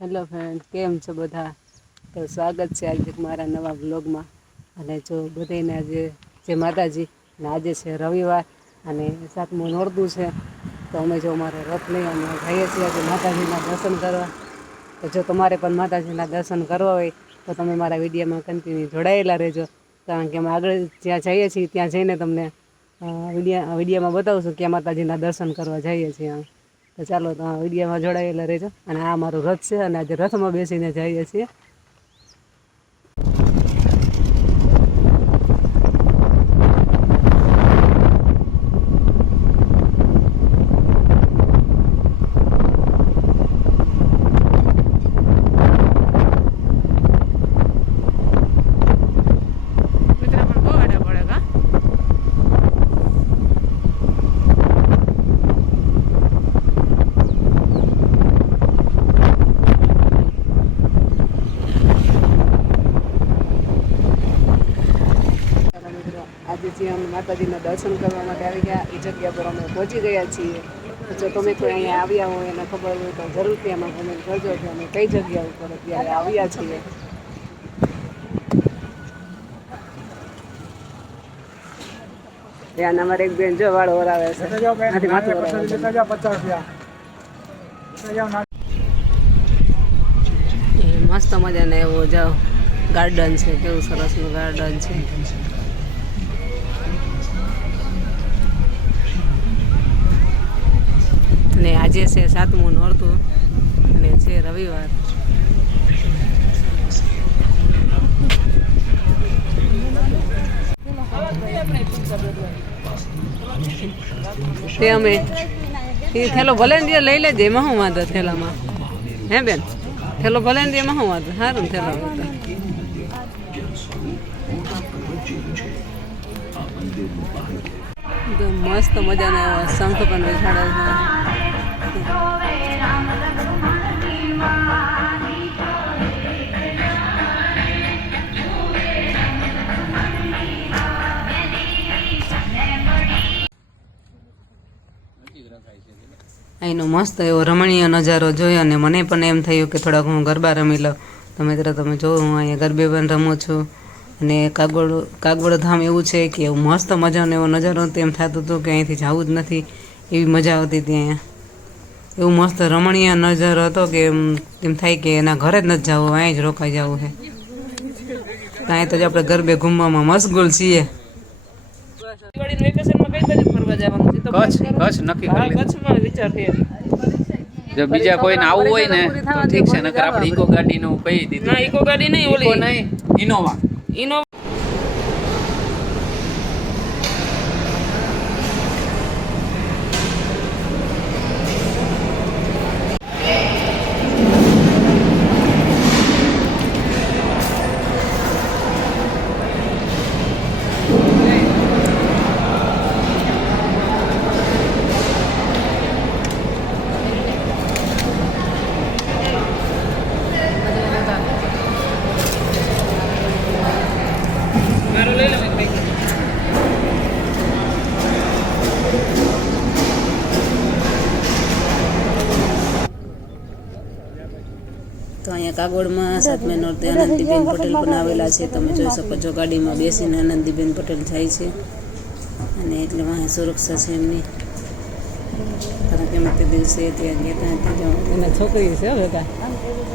Hello friend, કેમ છો બધા? તો સ્વાગત છે આજે મારા નવા બ્લોગમાં. અને જો બધાને આજે જે માતાજી અને આજે છે રવિવાર અને 7મું નોરતું છે. તો અમે જો અમારો રથ લઈ અને જઈએ છીએ આજે માતાજીના દર્શન કરવા. તો જો તમારે પણ માતાજીના દર્શન કરવા હોય તો તમે મારા વિડીયોમાં કન્ટિન્યુ જોડાયેલા રહેજો. કારણ કે અમે આગળ જ્યાં જઈએ છીએ ત્યાં જઈને તમને વિડીયોમાં બતાવશું કે માતાજીના દર્શન કરવા જઈએ છીએ. તો ચાલો તો વિડીયોમાં જોડાયેલા રહેજો. અને આ મારું રથ છે અને આજે રથમાં બેસીને જઈએ છીએ. આજે જે અમે માતાજીના દર્શન કરવા માટે આવી ગયા એ જગ્યા પર અમે પહોંચી ગયા છીએ. જો તમે કોઈ અહીંયા આવ્યા હોય અને ખબર હોય તો જરૂરથી એમાં કોમેન્ટ કરજો કે અમે કઈ જગ્યા ઉપર અત્યારે આવ્યા છીએ. ત્યાં અમારે એક બેન જો વાળ ઓરાવે છે. મસ્ત મજાને એવો જાઓ ગાર્ડન છે, કેવું સરસનું ગાર્ડન છે. અને આજે છે 7મું નોરતું અને છે રવિવાર. તે અમે એ થેલો ભલે ને લઈ લેજે, એમાં શું વાંધો થેલામાં? હે બેન, થેલો ભલે ને એમાં શું વાંધો? સારું ને થેલો મસ્ત મજાના એવા શંખ પણ બેસાડે છે. અહીંનો મસ્ત એવો રમણીય નજારો જોયો અને મને પણ એમ થયું કે થોડાક હું ગરબા રમી લઉં. તો મિત્રો તમે જો હું અહીંયા ગરબે પણ રમું છું. અને કાગવડ ધામ એવું છે કે એવું મસ્ત મજાનો એવો નજારો તેમ થતું હતું કે અહીંથી જવું જ નથી, એવી મજા આવતી હતી અહીંયા. એવું મસ્ત રમણીય નજારો હતો કે એમ થાય કે એના ઘરે જ નથી જવું, અહીં જ રોકાઈ જવું છે. અહીં તો જ આપણે ગરબે ઘૂમવામાં મશગુલ છીએ. જો બીજા કોઈને આવવું હોય ને તો ઠીક છે, નકર આપણે ઇકો ગાડી નું કહી દીધું. ના, ઇકો ગાડી નહીં, ઓલી નહીં, ઇનોવા. તો અહીંયા કાગવડમાં 7મે નોરતે આનંદીબેન પટેલ પણ આવેલા છે. તમે જોઈ શકો છો ગાડીમાં બેસીને આનંદીબેન પટેલ જાય છે. અને એટલે વાંહે સુરક્ષા છે એમની. કારણ કે તે દિવસે ત્યાં ગયા હતા, એના છોકરી છે બધા.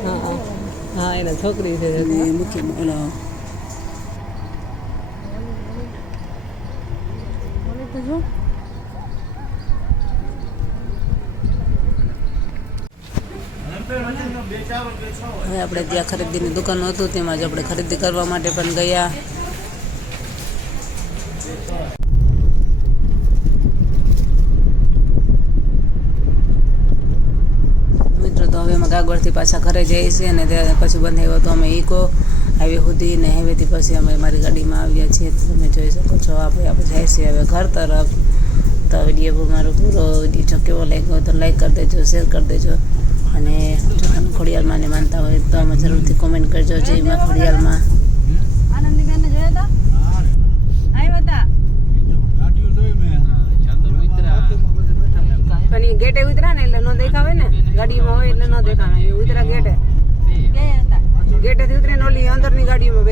હા હા, એના છોકરી છે. મુખ્ય ઓલો હવે આપણે ત્યાં ખરીદીની દુકાન હતું, તેમાં જ આપણે ખરીદી કરવા માટે પણ ગયા. મિત્રો તો હવે અમે કાગવડથી પાછા ઘરે જઈએ છીએ અને ત્યાં પછી બંધ આવ્યો તો અમે ઇકો હાઈવે સુધી ને હાઈવેથી પછી અમે મારી ગાડીમાં આવ્યા છીએ. તમે જોઈ શકો છો આપણે જાય છીએ હવે ઘર તરફ. તો વિડીયો મારો પૂરો વિડીયો જો કેવો લાગ્યો તો લાઈક કરી દેજો, શેર કરી દેજો. અને જો તમે ખોડિયાલમાંને માનતા હોય તો આમાં જરૂરથી કોમેન્ટ કરજો. જય માં ખોડિયાલમાં. આનંદીબેનને જોયા હતા? આવ્યા હતા. પણ એ ગેટે ઉતરા ને એટલે ન દેખાવે ને, ગાડીમાં હોય એટલે ન દેખાવે, એ ઉતરા ગેટે. ગેટેથી ઉતરીને ઓલી અંદરની ગાડીઓમાં